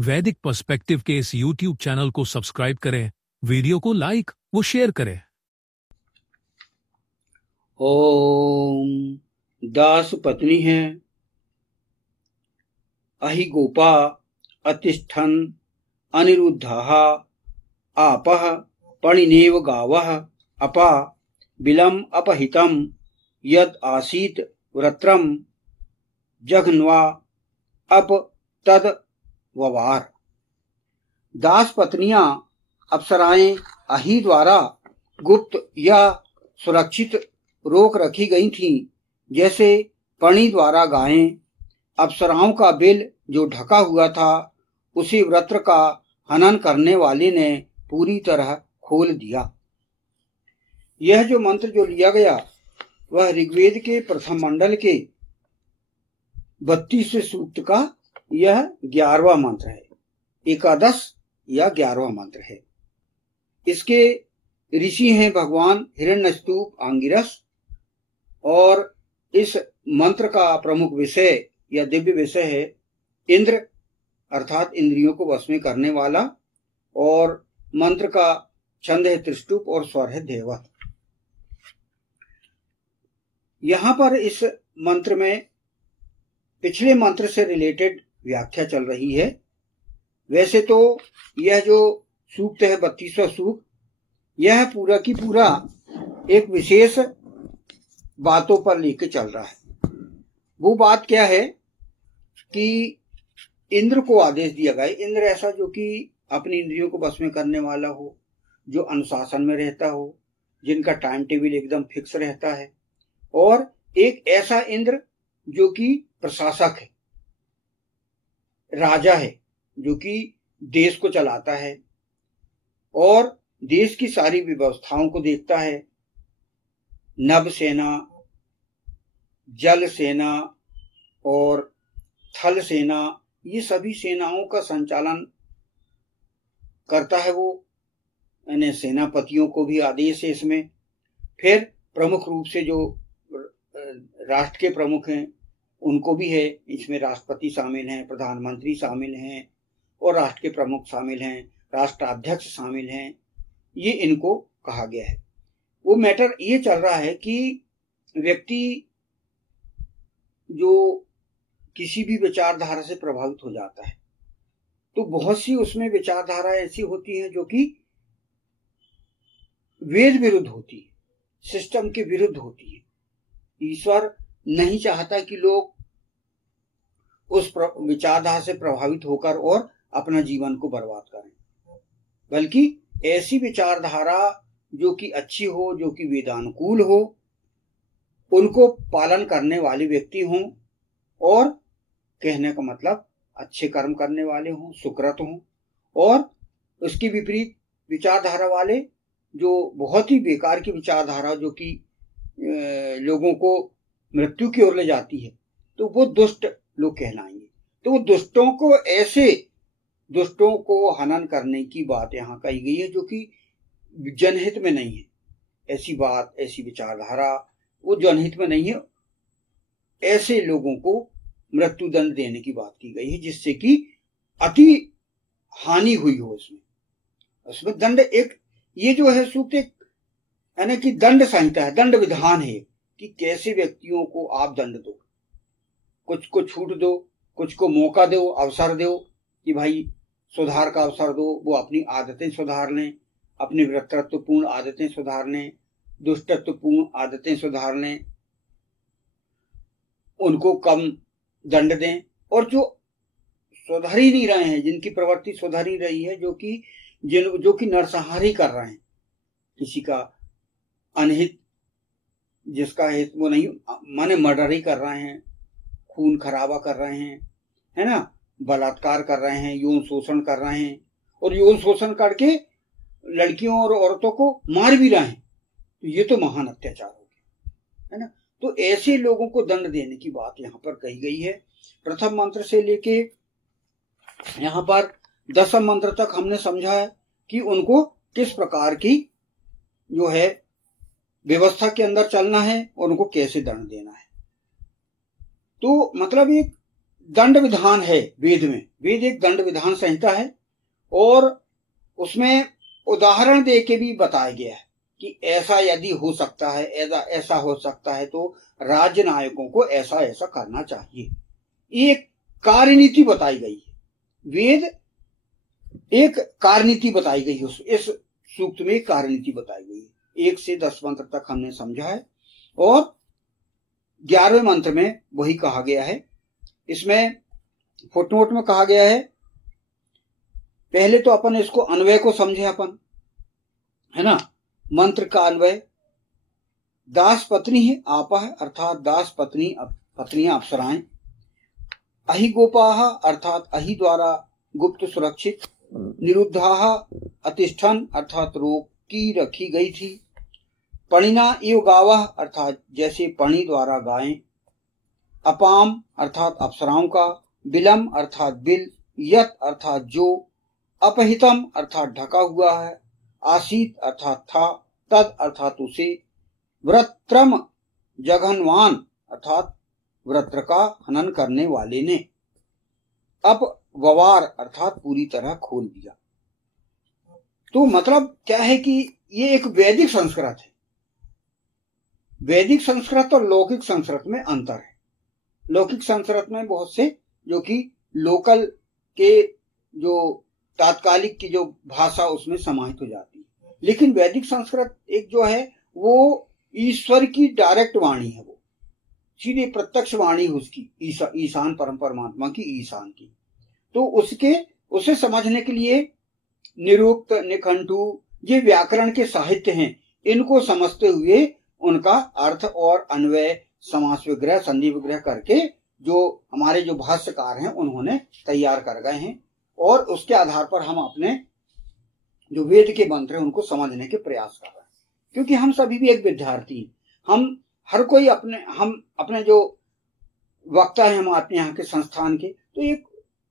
वैदिक पर्सपेक्टिव के इस YouTube चैनल को सब्सक्राइब करें, वीडियो को लाइक व शेयर करें। ओम दास पत्नी है अहि गोपा अतिष्ठन् अनिरुद्धः आपः पणिनेव गावः अपा बिलम अपहितम यद आसीत वृत्रम जघन्वा अप तद ववार। दास पत्नियां अप्सराएं अहि द्वारा गुप्त या सुरक्षित रोक रखी गई थीं, जैसे पणि द्वारा गायें। अप्सराओं का बिल जो ढका हुआ था उसी वृत्र का हनन करने वाले ने पूरी तरह खोल दिया। यह जो मंत्र जो लिया गया वह ऋग्वेद के प्रथम मंडल के 32वें सूक्त का यह 11वां मंत्र है, एकादश या 11वां मंत्र है। इसके ऋषि हैं भगवान हिरण्यस्तूप आंगिरस, और इस मंत्र का प्रमुख विषय या दिव्य विषय है इंद्र, अर्थात इंद्रियों को वश में करने वाला, और मंत्र का छंद है त्रिष्टुप और स्वर है देवत। यहां पर इस मंत्र में पिछले मंत्र से रिलेटेड व्याख्या चल रही है। वैसे तो यह जो सूक्त है 32वां सूक्त, यह पूरा की पूरा एक विशेष बातों पर लेके चल रहा है। वो बात क्या है कि इंद्र को आदेश दिया गया। इंद्र ऐसा जो कि अपनी इंद्रियों को बस में करने वाला हो, जो अनुशासन में रहता हो, जिनका टाइम टेबल एकदम फिक्स रहता है, और एक ऐसा इंद्र जो कि प्रशासक है, राजा है, जो कि देश को चलाता है और देश की सारी व्यवस्थाओं को देखता है। नभ सेना, जल सेना और थल सेना, ये सभी सेनाओं का संचालन करता है वो, यानी सेनापतियों को भी आदेश है इसमें। फिर प्रमुख रूप से जो राष्ट्र के प्रमुख हैं उनको भी है, इसमें राष्ट्रपति शामिल हैं, प्रधानमंत्री शामिल हैं, और राष्ट्र के प्रमुख शामिल हैं, राष्ट्राध्यक्ष शामिल हैं, ये इनको कहा गया है। वो मैटर ये चल रहा है कि व्यक्ति जो किसी भी विचारधारा से प्रभावित हो जाता है तो बहुत सी उसमें विचारधारा ऐसी होती है जो कि वेद विरुद्ध होती है, सिस्टम के विरुद्ध होती है। ईश्वर नहीं चाहता कि लोग उस विचारधारा से प्रभावित होकर और अपना जीवन को बर्बाद करें, बल्कि ऐसी विचारधारा जो कि अच्छी हो, जो कि वेदानुकूल हो, उनको पालन करने वाले व्यक्ति हों, और कहने का मतलब अच्छे कर्म करने वाले हों, सुकृत हों, और उसके विपरीत विचारधारा वाले जो बहुत ही बेकार की विचारधारा जो कि लोगों को मृत्यु की ओर ले जाती है, तो वो दुष्ट लोग कहलाएंगे। तो वो दुष्टों को, ऐसे दुष्टों को हनन करने की बात यहाँ कही गई है जो कि जनहित में नहीं है। ऐसी बात, ऐसी विचारधारा वो जनहित में नहीं है। ऐसे लोगों को मृत्यु दंड देने की बात की गई है, जिससे कि अति हानि हुई हो उसमें दंड। एक ये जो है सूक्त एक यानी कि दंड संहिता है, दंड विधान है कि कैसे व्यक्तियों को आप दंड दो, कुछ को छूट दो, कुछ को मौका दो, अवसर दो कि भाई सुधार का अवसर दो, वो अपनी आदतें सुधार लें, अपनी वृत्रत्वपूर्ण आदतें सुधार लें, दुष्टत्वपूर्ण आदतें सुधार लें, उनको कम दंड दें। और जो सुधर ही नहीं रहे हैं, जिनकी प्रवृत्ति सुधर ही रही है, जो कि नरसंहार कर रहे हैं, किसी का अनहित, जिसका हित वो नहीं, माने मर्डर ही कर रहे हैं, खून खराबा कर रहे हैं, है ना, बलात्कार कर रहे हैं, यौन शोषण कर रहे हैं, और यौन शोषण करके लड़कियों और औरतों को मार भी रहे हैं, तो ये तो महान अत्याचार हो गया, है ना। तो ऐसे लोगों को दंड देने की बात यहाँ पर कही गई है। प्रथम मंत्र से लेके यहाँ पर 10वें मंत्र तक हमने समझा है कि उनको किस प्रकार की जो है व्यवस्था के अंदर चलना है और उनको कैसे दंड देना है। तो मतलब एक दंड विधान है वेद में। वेद एक दंड विधान संहिता है और उसमें उदाहरण दे के भी बताया गया है कि ऐसा यदि हो सकता है, ऐसा हो सकता है तो राज्य नायकों को ऐसा ऐसा करना चाहिए। एक कार्यनीति बताई गई है। वेद एक कार्यनीति बताई गई है। इस सूक्त में कार्यनीति बताई गई है। 1 से 10 मंत्र तक हमने समझा है और 11वें मंत्र में वही कहा गया है। इसमें फुटनोट में कहा गया है, पहले तो अपन इसको अन्वय को समझे अपन, है ना। मंत्र का अन्वय, दास पत्नी है आपह अर्थात दास पत्नियां अप्सराएं, अहि गोपाह अर्थात अहि द्वारा गुप्त सुरक्षित, निरुद्धाः अतिष्ठन अर्थात रोकी रखी गई थी, पणिना इव गावः अर्थात जैसे पणि द्वारा गायें, अपाम अर्थात अप्सराओं का, बिलम अर्थात बिल, यत अर्थात जो, अपहितम अर्थात ढका हुआ है, आसीत अर्थात था, तद अर्थात उसे, वृत्रम जघन्वान अर्थात वृत्र का हनन करने वाले ने, अब ववार अर्थात पूरी तरह खोल दिया। तो मतलब क्या है कि ये एक वैदिक संस्कृत है। वैदिक संस्कृत और लौकिक संस्कृत में अंतर है। लौकिक संस्कृत में बहुत से जो कि लोकल के जो तात्कालिक की जो भाषा उसमें समाहित हो जाती है, लेकिन वैदिक संस्कृत एक जो है वो ईश्वर की डायरेक्ट वाणी है, वो सीधे प्रत्यक्ष वाणी उसकी, ईशान परम परमात्मा की, ईशान की। तो उसे समझने के लिए निरुक्त, निघंटु ये व्याकरण के साहित्य हैं, इनको समझते हुए उनका अर्थ और अन्वय, समास विग्रह, संधि विग्रह करके जो हमारे जो भाष्यकार हैं उन्होंने तैयार कर गए हैं और उसके आधार पर हम अपने जो वेद के मंत्र हैं उनको समझने के प्रयास कर रहे हैं। क्योंकि हम सभी भी एक विद्यार्थी हैं, हम हर कोई अपने जो वक्ता है हम अपने यहाँ के संस्थान के, तो एक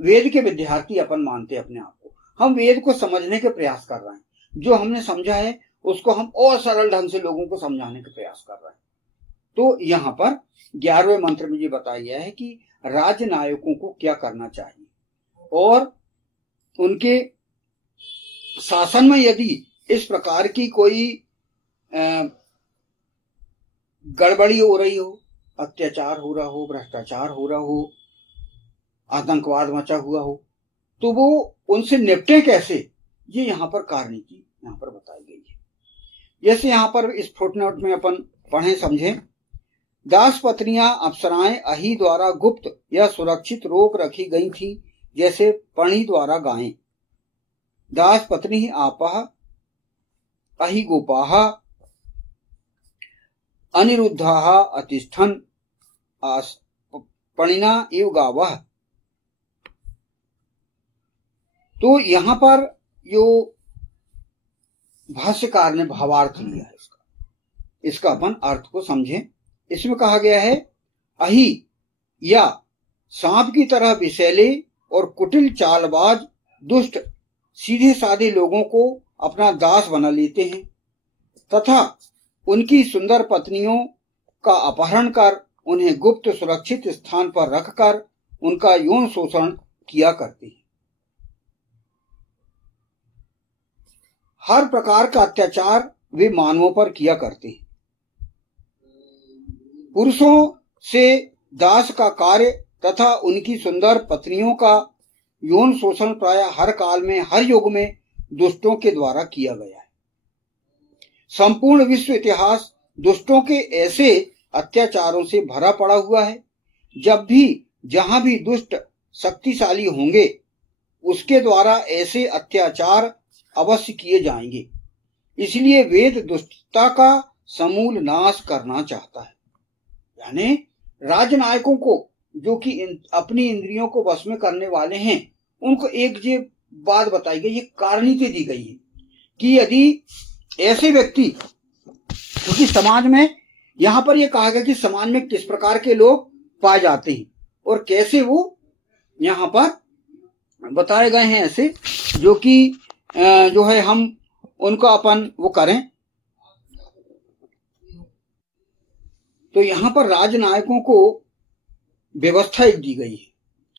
वेद के विद्यार्थी अपन मानते हैं अपने आप को। हम वेद को समझने के प्रयास कर रहे हैं, जो हमने समझा है उसको हम और सरल ढंग से लोगों को समझाने के प्रयास कर रहे हैं। तो यहाँ पर 11वें मंत्र में ये बताया गया है कि राज्य नायकों को क्या करना चाहिए और उनके शासन में यदि इस प्रकार की कोई गड़बड़ी हो रही हो, अत्याचार हो रहा हो, भ्रष्टाचार हो रहा हो, आतंकवाद मचा हुआ हो, तो वो उनसे निपटे कैसे, ये यहाँ पर कार्यनीति यहाँ पर बताई गई है। जैसे यहाँ पर इस फुटनोट में अपन पढ़े समझे, दास पत्नियां अप्सराएं अहि द्वारा गुप्त या सुरक्षित रोक रखी गई थी, जैसे पणि द्वारा गायें। दास पत्नी आपह अहि गोपाः अनिरुद्धाः अतिष्ठन् पणिना इव गावः। तो यहाँ पर जो भाष्यकार ने भावार्थ लिया है इसका अपन अर्थ को समझें। इसमें कहा गया है, अहि या सांप की तरह विषैले और कुटिल चालबाज दुष्ट सीधे साधे लोगों को अपना दास बना लेते हैं तथा उनकी सुंदर पत्नियों का अपहरण कर उन्हें गुप्त सुरक्षित स्थान पर रखकर उनका यौन शोषण किया करते हैं। हर प्रकार का अत्याचार वे मानवों पर किया करते हैं। पुरुषों से दास का कार्य तथा उनकी सुंदर पत्नियों का यौन शोषण प्रायः हर काल में, हर युग में दुष्टों के द्वारा किया गया है। संपूर्ण विश्व इतिहास दुष्टों के ऐसे अत्याचारों से भरा पड़ा हुआ है। जब भी जहां भी दुष्ट शक्तिशाली होंगे उसके द्वारा ऐसे अत्याचार अवश्य किए जाएंगे। इसलिए वेद दुष्टता का समूल नाश करना चाहता है। यानी राजनायकों को जो कि अपनी इंद्रियों को वश में करने वाले हैं, उनको एक ये बात बताई गई, ये कार्यनीति दी गई है कि यदि ऐसे व्यक्ति, क्योंकि समाज में यहां पर यह कहा गया कि समाज में किस प्रकार के लोग पाए जाते हैं और कैसे वो यहां पर बताए गए हैं, ऐसे जो कि जो है हम उनको अपन वो करें। तो यहां पर राजनायकों को व्यवस्था एक दी गई है